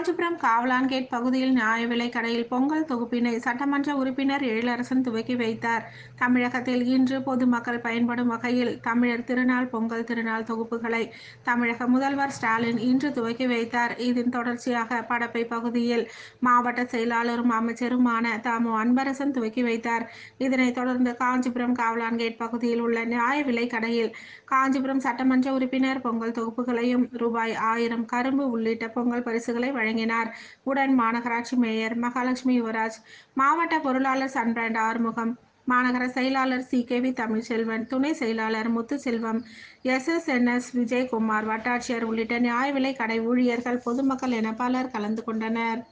காஞ்சிபுரம் காவலான்கேட் பகுதியில் நியாய விலைக் கடையில் பொங்கல் தொகுப்பினை சட்டமன்ற உறுப்பினர் எழிலரசன் துவக்கி வைத்தார். தமிழகத்தில் இன்று பொதுமக்கள் பயன்படும் வகையில் தமிழர் திருநாள் பொங்கல் திருநாள் தொகுப்புகளை தமிழக முதல்வர் ஸ்டாலின் இன்று துவக்கி வைத்தார். இதன் தொடர்ச்சியாக படப்பை பகுதியில் மாவட்ட செயலாளரும் அமைச்சருமான தாமு அன்பரசன் துவக்கி வைத்தார். இதனைத் தொடர்ந்து காஞ்சிபுரம் காவலான்கேட் பகுதியில் உள்ள நியாய விலைக் கடையில் காஞ்சிபுரம் சட்டமன்ற உறுப்பினர் பொங்கல் தொகுப்புகளையும் ரூபாய் 1000 கரும்பு உள்ளிட்ட பொங்கல் பரிசுகளை வழங்கினார். உடன் மாநகராட்சி மேயர் மகாலட்சுமி யுவராஜ், மாவட்ட பொருளாளர் சன்பிராண்ட் ஆறுமுகம், மாநகர செயலாளர் CKV தமிழ்ச்செல்வன், துணை செயலாளர் முத்துச்செல்வம், SSNS விஜயகுமார், வட்டாட்சியர் உள்ளிட்ட நியாய விலைக் கடை ஊழியர்கள், பொதுமக்கள் என பலர் கலந்து கொண்டனர்.